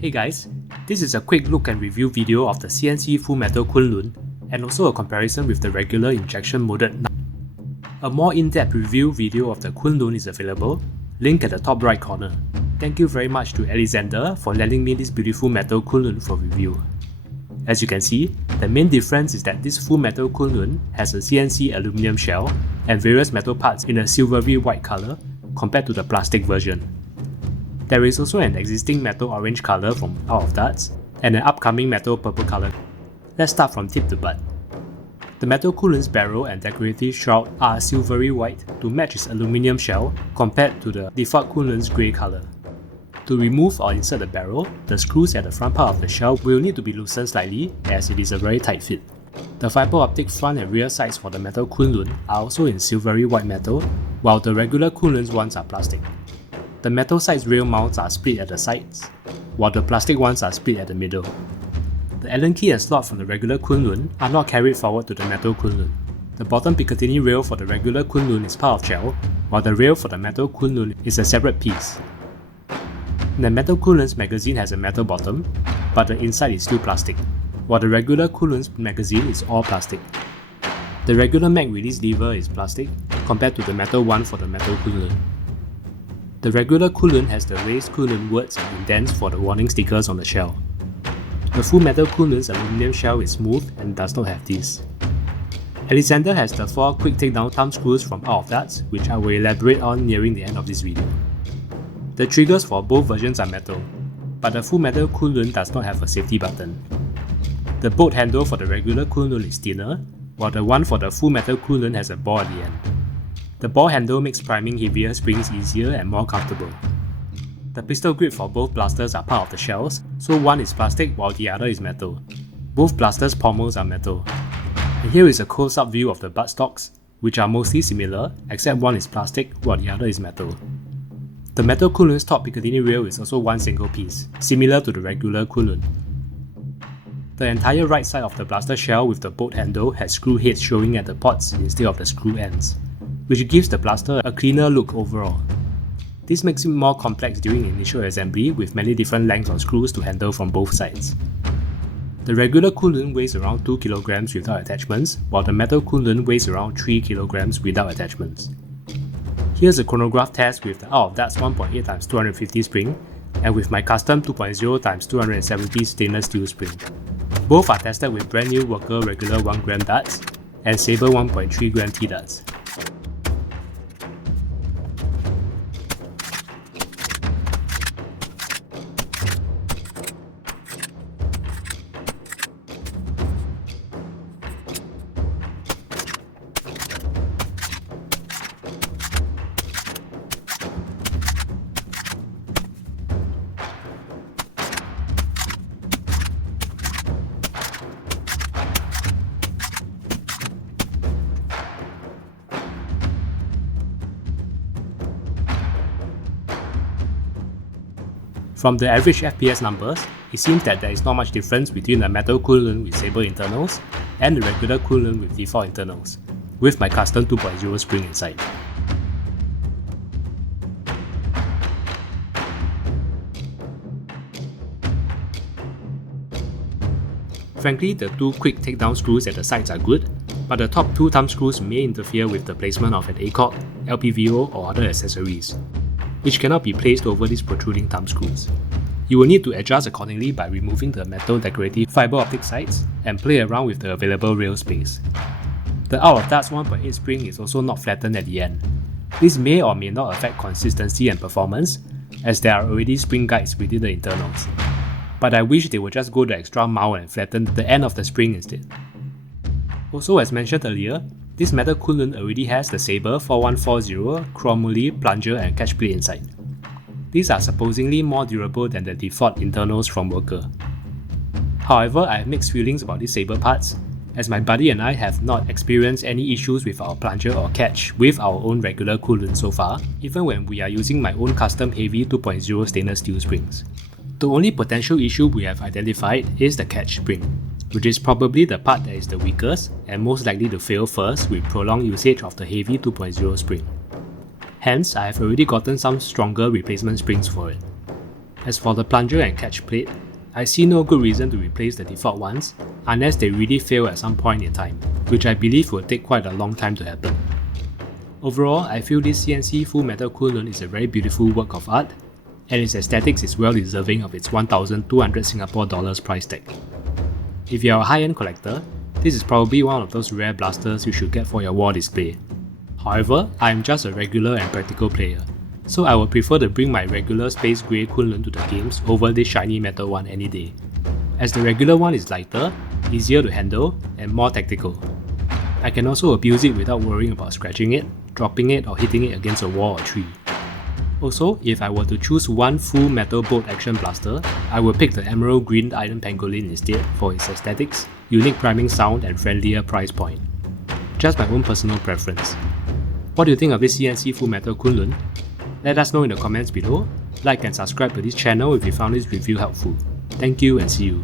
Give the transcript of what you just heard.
Hey guys, this is a quick look and review video of the CNC Full-Metal Kunlun and also a comparison with the regular injection molded knife. A more in-depth review video of the Kunlun is available, link at the top right corner. Thank you very much to Alexander for lending me this beautiful metal Kunlun for review. As you can see, the main difference is that this Full-Metal Kunlun has a CNC aluminum shell and various metal parts in a silvery white color compared to the plastic version. There is also an existing metal orange color from out of Tdarts and an upcoming metal purple color. Let's start from tip to butt. The metal Kunlun's barrel and decorative shroud are silvery white to match its aluminum shell compared to the default Kunlun's grey color. To remove or insert the barrel, the screws at the front part of the shell will need to be loosened slightly as it is a very tight fit. The fiber optic front and rear sides for the metal Kunlun are also in silvery white metal, while the regular Kunlun's ones are plastic. The metal sides rail mounts are split at the sides, while the plastic ones are split at the middle. The Allen key and slot from the regular Kunlun are not carried forward to the metal Kunlun. The bottom Picatinny rail for the regular Kunlun is part of shell, while the rail for the metal Kunlun is a separate piece. The metal Kunlun's magazine has a metal bottom, but the inside is still plastic, while the regular Kunlun's magazine is all plastic. The regular mag release lever is plastic, compared to the metal one for the metal Kunlun. The regular Kunlun has the raised Kunlun words and indents for the warning stickers on the shell. The Full-Metal Kunlun's aluminum shell is smooth and does not have this. Alexander has the 4 quick takedown thumb screws from out of Tdarts, which I will elaborate on nearing the end of this video. The triggers for both versions are metal, but the Full-Metal Kunlun does not have a safety button. The bolt handle for the regular Kunlun is thinner, while the one for the Full-Metal Kunlun has a ball at the end. The ball handle makes priming heavier springs easier and more comfortable. The pistol grip for both blasters are part of the shells, so one is plastic while the other is metal. Both blasters' pommels are metal. And here is a close-up view of the buttstocks, which are mostly similar, except one is plastic while the other is metal. The metal Kunlun's top Picatinny rail is also one single piece, similar to the regular Kunlun. The entire right side of the blaster shell with the bolt handle has screw heads showing at the ports instead of the screw ends, which gives the blaster a cleaner look overall. This makes it more complex during initial assembly with many different lengths of screws to handle from both sides. The regular Kunlun weighs around 2 kg without attachments, while the metal Kunlun weighs around 3 kg without attachments. Here's a Chronograph Test with the out of Tdarts 1.8x250 spring and with my custom 2.0x270 stainless steel spring. Both are tested with brand new Worker regular 1g Tdarts and Sabre 1.3g Tdarts. From the average FPS numbers, it seems that there is not much difference between the metal Kunlun with Sabre internals and the regular Kunlun with default internals, with my custom 2.0 spring inside. Frankly, the 2 quick takedown screws at the sides are good, but the top 2 thumb screws may interfere with the placement of an ACOG, LPVO or other accessories, which cannot be placed over these protruding thumb screws. You will need to adjust accordingly by removing the metal decorative fiber optic sides and play around with the available rail space. The out of Tdarts 1.8 spring is also not flattened at the end. This may or may not affect consistency and performance, as there are already spring guides within the internals. But I wish they would just go the extra mile and flatten the end of the spring instead. Also, as mentioned earlier, this metal Kunlun already has the Sabre 4140, Chromoly Plunger and Catchplate inside. These are supposedly more durable than the default internals from Worker. However, I have mixed feelings about these Sabre parts, as my buddy and I have not experienced any issues with our plunger or catch with our own regular Kunlun so far, even when we are using my own custom heavy 2.0 stainless steel springs. The only potential issue we have identified is the catch spring, which is probably the part that is the weakest and most likely to fail first with prolonged usage of the heavy 2.0 spring. Hence, I have already gotten some stronger replacement springs for it. As for the plunger and catchplate, I see no good reason to replace the default ones unless they really fail at some point in time, which I believe will take quite a long time to happen. Overall, I feel this CNC Full-Metal Kunlun is a very beautiful work of art, and its aesthetics is well deserving of its 1,200 Singapore dollars price tag. If you are a high-end collector, this is probably one of those rare blasters you should get for your wall display. However, I am just a regular and practical player, so I would prefer to bring my regular space grey Kunlun to the games over this shiny metal one any day, as the regular one is lighter, easier to handle, and more tactical. I can also abuse it without worrying about scratching it, dropping it, or hitting it against a wall or tree. Also, if I were to choose one full metal bolt action blaster, I would pick the emerald green Iron Pangolin instead for its aesthetics, unique priming sound, and friendlier price point. Just my own personal preference. What do you think of this CNC Full-Metal Kunlun? Let us know in the comments below. Like and subscribe to this channel if you found this review helpful. Thank you and see you.